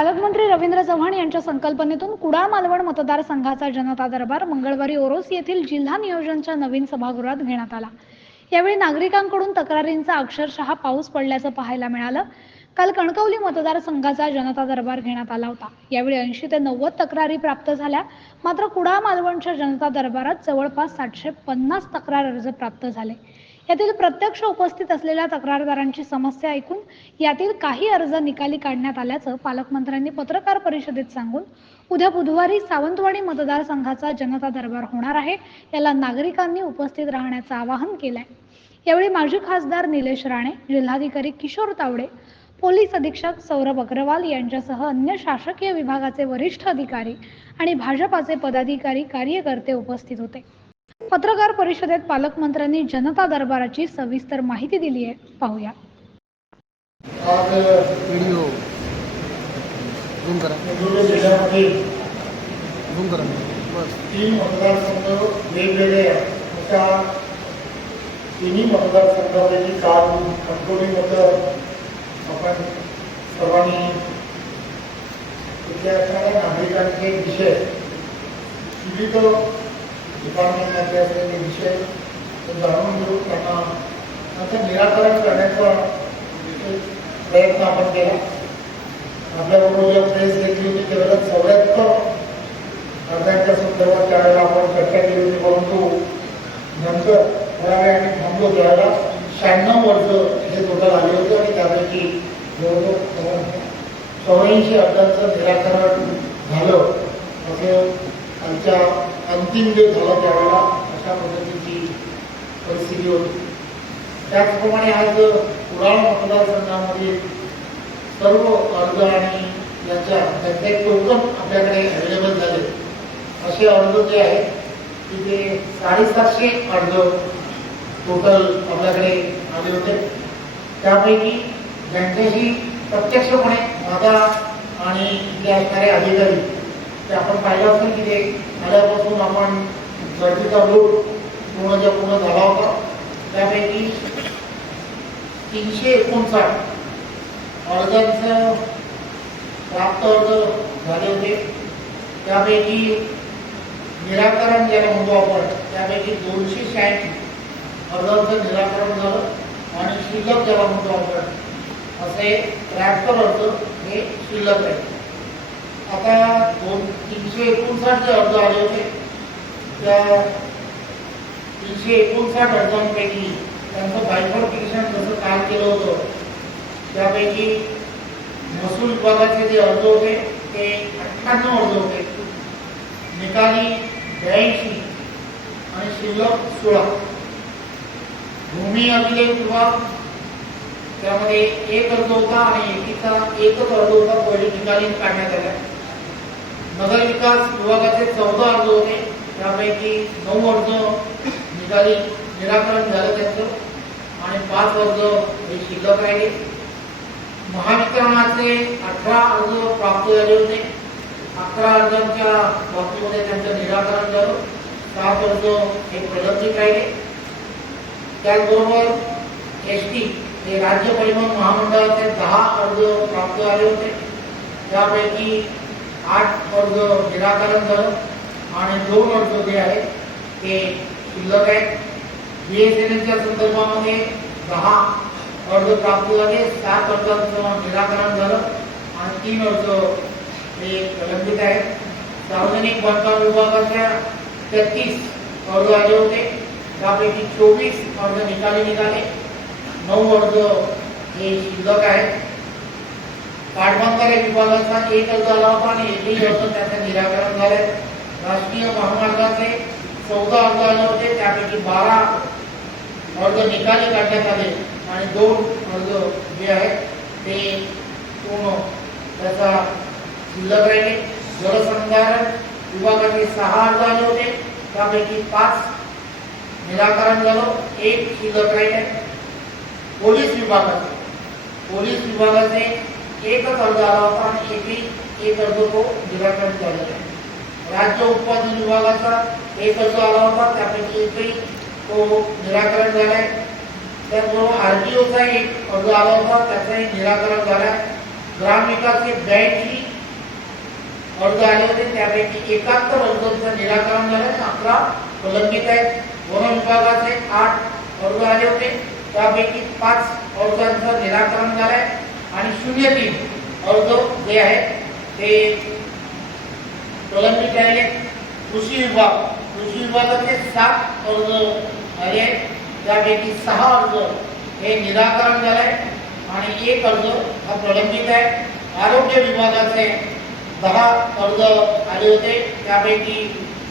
पालकमंत्री रवींद्र चव्हाण यांच्या संकल्पनेतून कुडाळ मालवण मतदारसंघाचा जनता दरबार मंगळवारी ओरोस येथील जिल्हा नियोजनच्या नवीन सभागृहात घेण्यात आला. यावेळी नागरिकांकडून तक्रारींचा अक्षरशः पाऊस पडल्याचं पाहायला मिळालं. काल कणकवली मतदारसंघाचा जनता दरबार घेण्यात आला होता. यावेळी ऐंशी ते नव्वद तक्रारी प्राप्त झाल्या. मात्र कुडाळ मालवणच्या जनता दरबारात जवळपास सातशे पन्नास तक्रार अर्ज प्राप्त झाले. यातील प्रत्यक्ष उपस्थित असलेल्या तक्रारदारांची समस्या ऐकून यातील काही अर्ज निकाली काढण्यात आल्याचं पालकमंत्र्यांनी पत्रकार परिषदेत सांगून उद्या बुधवारी सावंतवाडी मतदारसंघाचा जनता दरबार होणार आहे याला नागरिकांनी उपस्थित राहण्याचं आवाहन केलंय. यावेळी माजी खासदार निलेश राणे जिल्हाधिकारी किशोर तावडे पोलीस अधीक्षक सौरभ अग्रवाल यांच्यासह अन्य शासकीय विभागाचे वरिष्ठ अधिकारी आणि भाजपाचे पदाधिकारी कार्यकर्ते उपस्थित होते. पत्रकार परिषदेत पालकमंत्र्यांनी जनता दरबाराची सविस्तर माहिती दिली आहे. पाहूया. तीन मतदारसंघ वेगवेगळे तिन्ही मतदारसंघापैकी काल कणकवलीबद्दल आपण सर्वांनी नागरिकांचे विषय. विविध डिपार्टमेंटमध्ये असलेले विषय जाणून घेऊन त्यांना. त्यांचं निराकरण करण्याचा प्रयत्न आपण केला. आपल्याबरोबर जेव्हा प्रेस घेतली होती त्यावेळेला चौऱ्याहत्तर अर्जांच्या संदर्भात त्यावेळेला आपण चर्चा केली होती परंतु नंतर थोड्या वेळाने थांबलो त्यावेळेला शहाण्णव वर्ष हे टोटल आले होते आणि त्यापैकी जवळजवळ चौऱ्याऐंशी अर्जांचं निराकरण झालं. असं आमच्या अंतिम जो झाला त्यावेळेला अशा पद्धतीची परिस्थिती होती. त्याचप्रमाणे आज कुडाळ मतदारसंघामध्ये सर्व अर्ज आणि याच्या त्यांचे टोकन आपल्याकडे अवेलेबल झाले. असे अर्ज जे आहेत की ते साडेसातशे अर्ज टोटल आपल्याकडे आले होते. त्यापैकी ज्यांच्याशी प्रत्यक्षपणे माझा आणि इथे असणारे अधिकारी ते आपण पाहिलं असेल की ते आल्यापासून आपण गर्दीचा लोट पूर्णच्या पूर्ण झाला होता त्यापैकी तीनशे एकोणसाठ अर्जांचं प्राप्त अर्ज झाले होते. त्यापैकी निराकरण ज्याला म्हणतो आपण त्यापैकी दोनशे शहाऐंशी अर्जांचं निराकरण झालं आणि शिल्लक ज्याला म्हणतो आपण असे त्र्याहत्तर अर्ज हे शिल्लक आहे. आता दोन तीनशे एकोणसाठ जे अर्ज आले होते त्या तीनशे एकोणसाठ अर्जांपैकी त्यांचं बायफर्टिकेशन जसं काल केलं होतं त्यापैकी महसूल विभागाचे जे अर्ज होते ते अठ्ठ्याण्णव अर्ज होते. निकाली ब्याऐंशी आणि शिल्लक सोळा. भूमी अभिलेख विभाग त्यामध्ये एक अर्ज होता आणि एकीचा एकच अर्ज होता पहिले निकाली काढण्यात आल्या नगर विकास विभागाचे चौदा अर्ज होते त्यापैकी नऊ अर्ज निकाली निराकरण झालं त्यांचं. आणि पाच अर्ज हे शिल्लक राहिले. महावितरणाचे अठरा अर्ज प्राप्त झाले होते. अकरा अर्जांच्या बाबतीमध्ये त्यांचं निराकरण झालं. सात अर्ज हे प्रलंबित राहिले. त्याचबरोबर एस टी हे राज्य परिवहन महामंडळाचे दहा अर्ज प्राप्त झाले होते. त्यापैकी आठ अर्ज निराकरण झालं आणि दोन अर्ज जे आहेत ते शिल्लक आहेत बी एस एन एलच्या संदर्भामध्ये दहा अर्ज प्राप्त झाले सात अर्जांचं निराकरण झालं आणि तीन अर्ज हे प्रलंबित आहेत सार्वजनिक बांधकाम विभागाच्या तेहतीस अर्ज आले होते. त्यापैकी चोवीस अर्ज निकाली निघाले. नऊ अर्ज हे शिल्लक आहेत पाटबंधारे विभागाचा एक अर्ज आला होता आणि एकही अर्ज त्याचं निराकरण झाले. राष्ट्रीय महामार्गाचे चौदा अर्ज आले होते त्यापैकी बारा अर्ज निकाली काढण्यात आले आणि दोन अर्ज जे आहेत ते पूर्ण त्याचा शिल्लक राहिले. जलसंधारण विभागाचे सहा अर्ज आले होते त्यापैकी पाच निराकरण झालं एक शिल्लक राहिले. पोलीस विभागाचे पोलीस विभागाचे एकच अर्ज़ आला होता आणि एकही एक अर्ज़ तो निराकरण झालेला आहे राज्य उत्पादन विभागाचा एक अर्ज़ आला होता त्यापैकी एकही तो निराकरण झालाय त्याचबरोबर आर टी ओचा एक अर्ज़ आला होता त्याचंही निराकरण झालाय ग्रामविकासचे ब्याऐंशी अर्ज़ आले होते त्यापैकी एकाहत्तर अर्जांचं निराकरण झालं आणि अकरा प्रलंबित आहेत वन विभागाचे आठ अर्ज़ आले होते त्यापैकी पाच अर्जांचं निराकरण झालं आहे आणि शून्य तीन. अर्ज जे आहेत ते प्रलंबित राहिले कृषी विभाग. कृषी विभागाचे सात अर्ज आले त्यापैकी सहा अर्ज हे निराकरण झालंय. आहे आणि एक अर्ज हा प्रलंबित आहे. आरोग्य विभागाचे दहा अर्ज आले होते त्यापैकी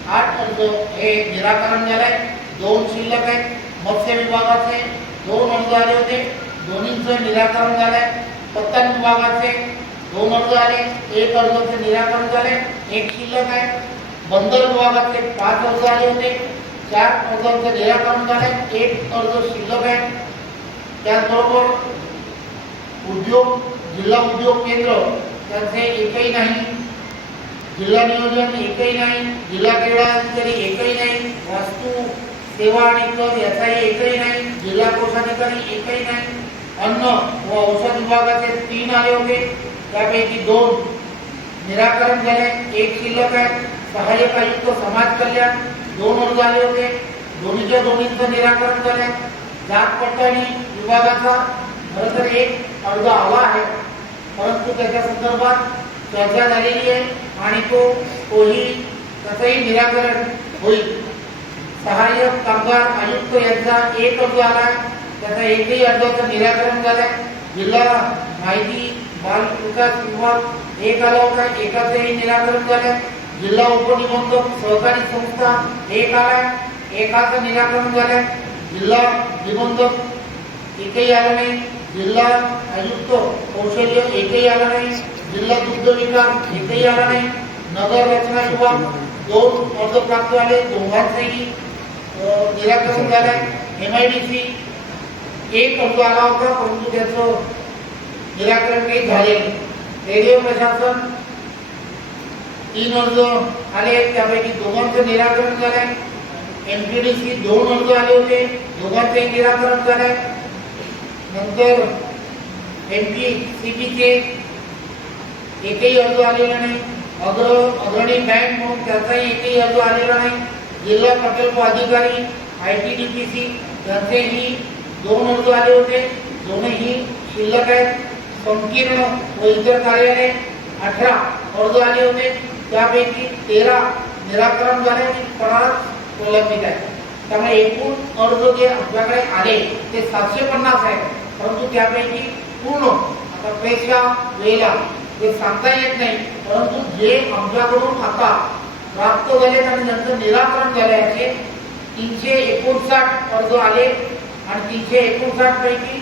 आठ अर्ज हे निराकरण झालंय. आहे दोन शिल्लक आहेत. मत्स्य विभागाचे दोन अर्ज आले होते दोन्हींचं निराकरण झालं आहे विभागाचे दोन आले एक अर्जाचे निराकरण झाले एक शिल्लक आहे. बंदर विभागाचे पाच अर्ज़ आले होते. चार अर्जांचं निराकरण झाले, एक अर्ज़ शिल्लक आहे. त्याचबरोबर उद्योग, जिल्हा उद्योग केंद्र, त्यांचे एकही नाही. जिल्हा नियोजन एकही नाही, जिल्हा क्रीडा अधिकारी एकही नाही, वास्तू, सेवा आणि कर याचाही एकही नाही, जिल्हा कोषाधिकारी एकही नाही. अन्न व औषध विभागाचे तीन होते त्यापैकी दोन निराकरण झाले, एक शिल्लक आहे, सहाय्यक आयुक्त समाज कल्याण, दोन अर्ज़ आले होते दोन्हीच्या दोन्हींचं निराकरण झाले. जात पडताळणी विभागाचा, खरं तर एक अर्ज़ आला आहे, परंतु त्याच्या संदर्भात चर्चा झालेली आहे आणि तो तोही त्याचंही निराकरण होईल. सहाय्यक कामगार आयुक्त यांचा एक अर्ज़ आला आहे त्याचा एकही अर्जाचं निराकरण झालंय. जिल्हा माहिती बाल विकास विभाग एक आला होता एकाचंही निराकरण झालंय. जिल्हा उपनिबंधक सहकारी संस्था एक आलाय एकाचं निराकरण झालंय. जिल्हा निबंधक एकही आलं नाही. जिल्हा आयुक्त कौशल्य एकही आला नाही. जिल्हा दुग्ध विकास एकही आला नाही. नगर रचना विभाग दोन अर्ज प्राप्त झाले. दोघांचंही निराकरण झालंय. एम आय डी सी एक अर्ज़ आला होता परंतु त्याचं निराकरण काही झाले. रेल्वे प्रशासन तीन अर्ज़ आले त्यापैकी दोघांचं निराकरण झालंय एम पी डी सी दोन अर्ज़ आले होते दोघांचंही निराकरण झालंय नंतर एम पी सी पीचे एकही अर्ज़ आलेला नाही अग्र, अग्रणी बँक म्हणून त्याचाही एकही अर्ज़ आलेला नाही जिल्हा प्रकल्प अधिकारी, I T D P C, त्यांचेही दोन अर्ज आले होते. दोनही शिल्लक आहेत. संकीर्ण व इतर कार्याने अठरा अर्ज आले होते. त्यापैकी तेरा निराकरण झाले आणि पन्नास प्रलंबित आहेत त्यामुळे एकूण अर्ज जे आपल्याकडे आले ते सातशे पन्नास आहेत. परंतु त्यापैकी पूर्ण आता पेक्षा वेळेला ते सांगता येत नाही. परंतु जे आमच्याकडून आता प्राप्त झाले आणि नंतर निराकरण झाले याचे तीनशे एकोणसाठ अर्ज आले. आणि तीनशे एकोणसाठ पैकी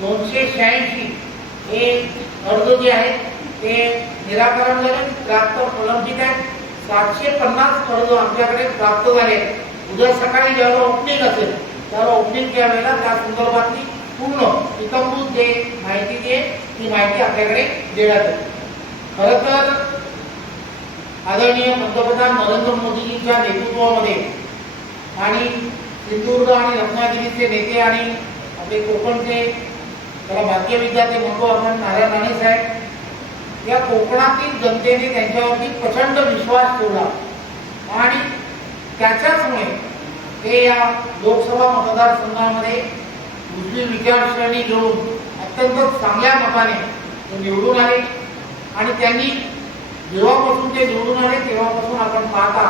दोनशे शहाऐंशी हे अर्ज जे आहेत. ते निराकरण झाले प्राप्त प्रलंबित आहेत. सातशे पन्नास अर्ज आमच्याकडे प्राप्त झाले उद्या सकाळी ज्यावेळेला ओपनिंग असेल त्यावेळेला ओपनिंग त्यावेळेला त्या संदर्भातली पूर्ण इतंभूत जे माहिती दे ती माहिती आपल्याकडे देण्यात येईल. खरं तर आदरणीय पंतप्रधान नरेंद्र मोदीजींच्या नेतृत्वामध्ये आणि सिंधुदुर्ग आणि रत्नागिरीचे नेते आणि आपले कोकणचे त्याला भाग्य विद्यार्थी म्हणतो आपण नारायण राणे साहेब या कोकणातील जनतेने त्यांच्यावरती प्रचंड विश्वास ठेवला. आणि त्याच्याचमुळे ते या लोकसभा मतदारसंघामध्ये मुस्लिम विचारश्रेणी घेऊन अत्यंत चांगल्या मताने ते निवडून आले. आणि त्यांनी जेव्हापासून ते निवडून आले तेव्हापासून आपण पाहता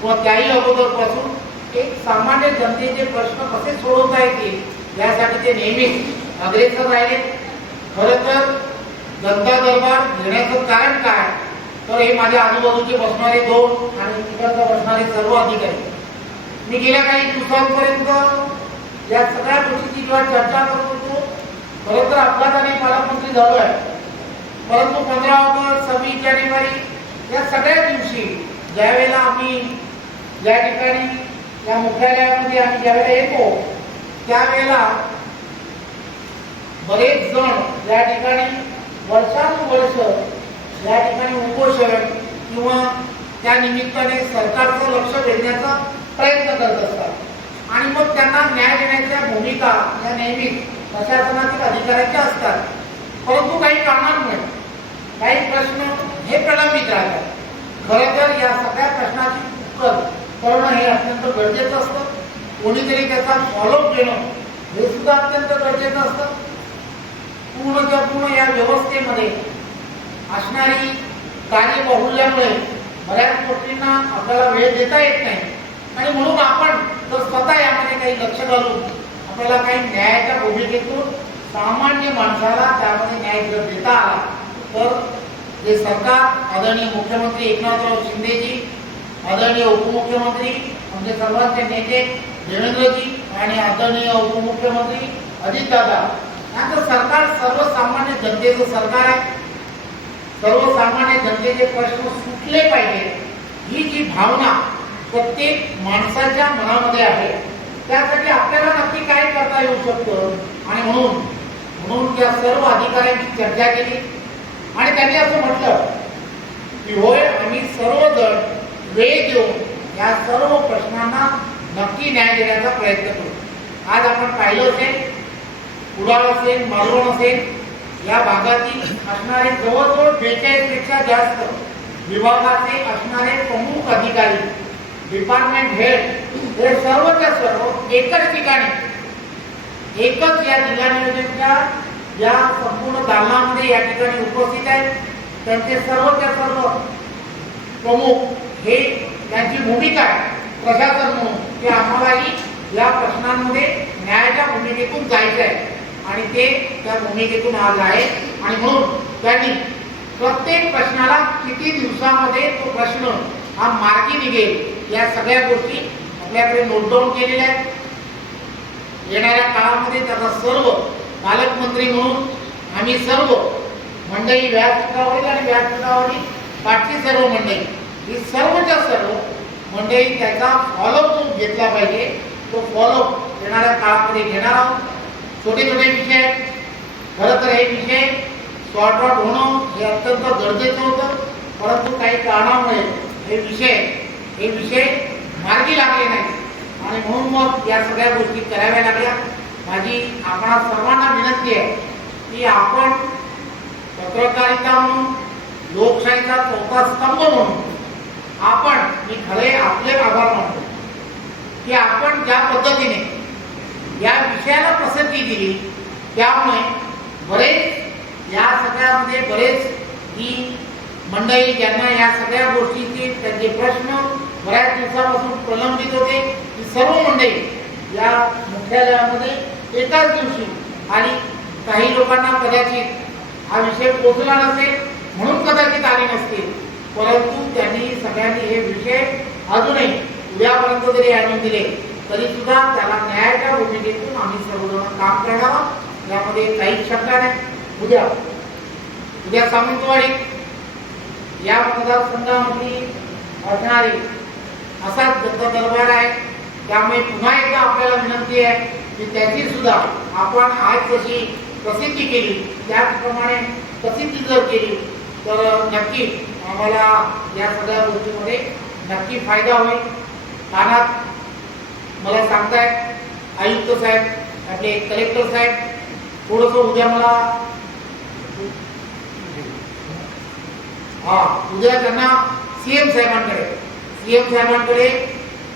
किंवा त्याही अगोदरपासून एक सामान्य जनतेचे प्रश्न कसे सोडवता येतील यासाठी ते नेहमीच अग्रेसर राहिले. खरं तर जनता दरबार घेण्याचं कारण काय? तर हे माझ्या आजूबाजूचे बसणारे दोन आणि तिकडचा बसणारे सर्व अधिकारी. मी गेल्या काही दिवसांपर्यंत या सगळ्या गोष्टीची किंवा चर्चा करत होतो खरं तर अपघाताने पालकमंत्री झालो आहे परंतु पंधरा ऑगस्ट सव्वीस जानेवारी या सगळ्या दिवशी ज्यावेळेला आम्ही ज्या ठिकाणी या मुख्यालयामध्ये आम्ही ज्यावेळेला येतो त्यावेळेला बरेच जण या ठिकाणी वर्षानुवर्ष या ठिकाणी उपोषण किंवा त्या निमित्ताने सरकारचं लक्ष वेधण्याचा प्रयत्न करत असतात. आणि मग त्यांना न्याय देण्याच्या भूमिका या नेहमीच प्रशासनातील अधिकाऱ्यांच्या असतात. परंतु काही कारणांमुळे काही प्रश्न हे प्रलंबित राहतात. खरं तर या सगळ्या प्रश्नाची उत्तर करणं हे अत्यंत गरजेचं असतं. कोणीतरी त्याचा फॉलोअप घेणं हे सुद्धा अत्यंत गरजेचं असतं. पूर्णच्या पूर्ण या व्यवस्थेमध्ये असणारी कार्यबाहुल्यामुळे बऱ्याच गोष्टींना आपल्याला वेळ देता येत नाही. आणि म्हणून आपण जर स्वतः यामध्ये काही लक्ष घालून आपल्याला काही न्यायाच्या भूमिकेतून सामान्य माणसाला त्यामध्ये न्याय जर देता आला तर हे सरकार आदरणीय मुख्यमंत्री एकनाथराव शिंदेजी आदरणीय उपमुख्यमंत्री आमचे सर्वांचे नेते देवेंद्रजी आणि आदरणीय उपमुख्यमंत्री अजितदादा यांचं सरकार सर्वसामान्य जनतेचं सरकार आहे. सर्वसामान्य जनतेचे प्रश्न सुटले पाहिजे. ही जी भावना प्रत्येक माणसाच्या मनामध्ये आहे त्यासाठी आपल्याला नक्की काय करता येऊ शकतं? आणि म्हणून म्हणून या सर्व अधिकाऱ्यांची चर्चा केली. आणि त्यांनी असं म्हटलं की होय आम्ही सर्वजण वेळ देऊन या सर्व प्रश्नांना नक्की न्याय देण्याचा प्रयत्न करू. आज आपण पाहिलं असेल कुडाळ असेल मालवण असेल या भागातील असणारे जवळजवळ बेचाळीसपेक्षा जास्त विभागाचे असणारे प्रमुख अधिकारी डिपार्टमेंट हेड हे सर्वच्या सर्व एकच ठिकाणी एकच या जिल्हा नियोजनच्या या संपूर्ण दालनामध्ये या ठिकाणी उपस्थित आहेत. त्यांचे सर्वच्या सर्व प्रमुख हे त्यांची भूमिका आहे. प्रशासन म्हणून. की आम्हालाही या प्रश्नांमध्ये न्यायाच्या भूमिकेतून जायचं आहे. आणि ते त्या भूमिकेतून आज आहे. आणि म्हणून त्यांनी प्रत्येक प्रश्नाला किती दिवसामध्ये तो प्रश्न हा मार्गी निघेल या सगळ्या गोष्टी आपल्याकडे नोटडाऊन केलेल्या आहेत. येणाऱ्या काळामध्ये त्याचा सर्व पालकमंत्री म्हणून आम्ही सर्व मंडळी व्यासपीठावरील आणि व्यासपीठावरील पाठची सर्व मंडळी ही सर्वच्या सर्व मंडळी त्याचा फॉलोअप घेतला पाहिजे. तो फॉलोअप येणाऱ्या काळामध्ये घेणार आहोत. छोटे छोटे विषय खरं तर हे विषय शॉर्ट आउट होणं हे अत्यंत गरजेचं होतं. परंतु काही कारणामुळे हे विषय हे विषय मार्गी लागले नाही आणि म्हणून मग या सगळ्या गोष्टी कराव्या लागल्या. माझी आपणा सर्वांना विनंती आहे की आपण पत्रकारिता म्हणून लोकशाहीचा चौथा स्तंभ म्हणून आपण मी खरे आपले आभार मानतो की आपण ज्या पद्धतीने या विषयाला पसंती दिली त्यामुळे बरेच या सगळ्यामध्ये बरेच ही मंडळी ज्यांना या सगळ्या गोष्टीचे त्यांचे प्रश्न बऱ्याच दिवसापासून प्रलंबित होते ही सर्व मंडळी या मुख्यालयामध्ये एकाच दिवशी आणि काही लोकांना कदाचित हा विषय पोचला नसेल म्हणून कदाचित आले नसतील. परंतु त्यांनी सगळ्यांनी हे विषय अजूनही उद्यापर्यंत जरी आणून दिले तरी सुद्धा त्याला न्यायाच्या भूमिकेतून आम्ही सर्वजण काम करणार आहोत. यामध्ये काहीच शंका नाही. उद्या उद्या सामंतवाडी या मतदारसंघामध्ये असणारी असाच जनता दरबार आहे. त्यामुळे पुन्हा एकदा आपल्याला विनंती आहे की त्याची सुद्धा आपण आज जशी प्रसिद्धी केली त्याचप्रमाणे प्रसिद्धी जर केली तर नक्की आम्हाला या सगळ्या गोष्टीमध्ये नक्की फायदा होईल. कानात मला सांगतायत आयुक्त साहेब आपले कलेक्टर साहेब थोडंसं उद्या मला हा उद्या त्यांना सीएम साहेबांकडे सीएम साहेबांकडे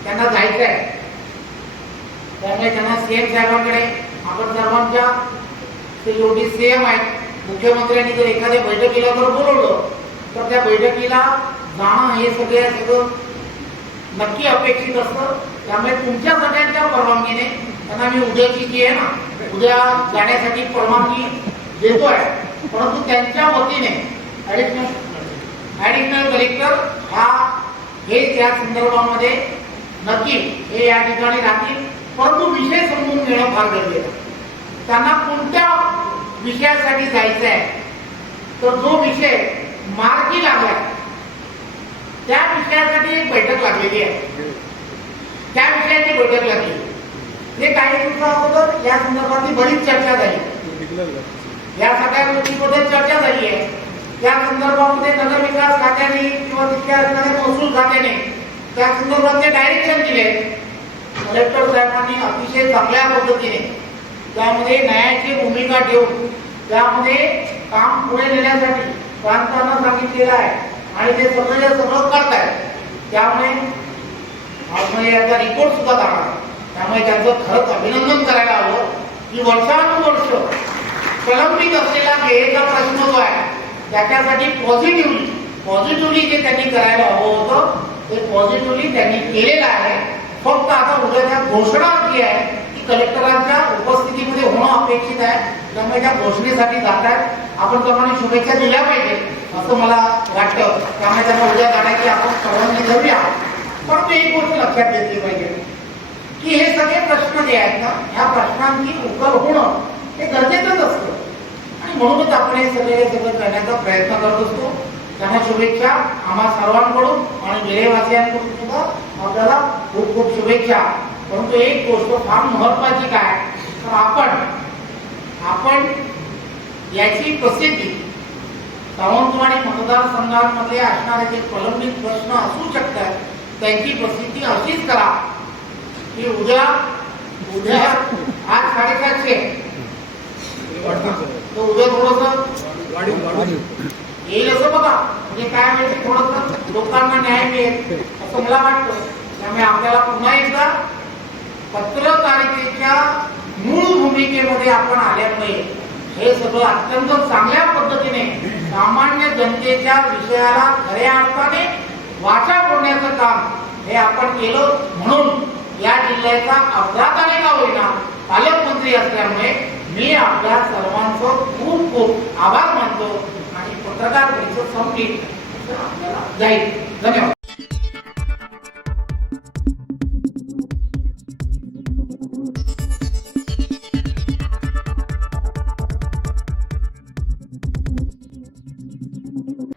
त्यांना जायचं आहे त्यामुळे त्यांना सीएम साहेबांकडे आपण सर्वांच्या ते सीएम आहेत मुख्यमंत्र्यांनी जर एखाद्या बैठकीला जर बोलवलं तर त्या बैठकीला जाणं हे सगळे सगळं नक्की अपेक्षित असतं. त्यामुळे तुमच्या सगळ्यांच्या परवानगीने त्यांना मी उद्याची जी आहे ना उद्या जाण्यासाठी परवानगी देतोय परंतु त्यांच्या वतीने ॲडिशनल ॲडिशनल कलेक्टर हा हे त्या संदर्भामध्ये नक्की हे या ठिकाणी राहतील. परंतु विषय समजून घेणं फार गरजेचं त्यांना कोणत्या विषयासाठी जायचं आहे तर जो विषय मार्गी लागला त्या विषयासाठी एक बैठक लागलेली आहे. त्या विषयाची बैठक लागली. हे काही दिवसा अगोदर या संदर्भातली बरीच चर्चा झाली. या सगळ्या गोष्टीमध्ये चर्चा झाली आहे. त्या संदर्भामध्ये नगरविकास खात्याने किंवा तिथल्या असणाऱ्या महसूल खात्याने त्या संदर्भातले डायरेक्शन दिले. कलेक्टर साहेबांनी अतिशय चांगल्या पद्धतीने त्यामध्ये न्यायाची भूमिका ठेवून त्यामध्ये काम पुढे नेण्यासाठी प्रांतांना सांगितलेलं आहे. आणि ते सगळं सगळं करतायत त्यामुळे आजमध्ये याचा रिपोर्ट सुद्धा जाणार त्यामुळे त्यांचं खरंच अभिनंदन करायला हवं की वर्षानुवर्ष प्रलंबित असलेला गेहेचा प्रश्न जो आहे त्याच्यासाठी पॉझिटिव्हली पॉझिटिव्हली जे त्यांनी करायला हवं होतं ते पॉझिटिव्हली त्यांनी केलेलं आहे. फक्त आता उद्या त्या घोषणा जी आहे की कलेक्टरांच्या उपस्थितीमध्ये होणं अपेक्षित आहे. त्यामुळे त्या घोषणेसाठी जात आहेत आपण सर्वांनी शुभेच्छा दिल्या पाहिजे असं मला वाटतं. त्यामुळे त्यांना उद्या जाण्याची आपण परवानगी पण परंतु एक गोष्ट लक्षात घेतली पाहिजे की हे सगळे प्रश्न जे आहेत ना ह्या प्रश्नांची उकल होणं हे गरजेचंच असतं. आणि म्हणूनच आपण हे सगळे सगळं करण्याचा प्रयत्न करत असतो. त्यांना शुभेच्छा आम्हा सर्वांकडून आणि विलेवासियांकडून सुद्धा आपल्याला खूप खूप शुभेच्छा. परंतु एक गोष्ट फार महत्वाची काय? तर आपण आपण याची प्रसिद्धी सावंतवाडी मतदारसंघामध्ये असणारे जे प्रलंबित प्रश्न असू शकतात त्यांची प्रसिद्धी अशीच करा. की उद्या उद्या आज साडेसातशे. तर उद्या थोडस येईल असं बघा. म्हणजे काय माहिती थोडस लोकांना न्याय मिळेल असं मला वाटतं. त्यामुळे आपल्याला पुन्हा एकदा पत्रकारितेच्या मूळ भूमिकेमध्ये आपण आल्यामुळे हे सगळं अत्यंत चांगल्या पद्धतीने सामान्य जनतेच्या विषयाला खऱ्या अर्थाने वाचा फोडण्याचं काम हे आपण केलं म्हणून या जिल्ह्याचा अपघाताने का होईना पालकमंत्री असल्यामुळे मी आपल्या सर्वांचं खूप खूप आभार मानतो आणि पत्रकार परिषद संपली. तर आपल्याला जाईल. धन्यवाद.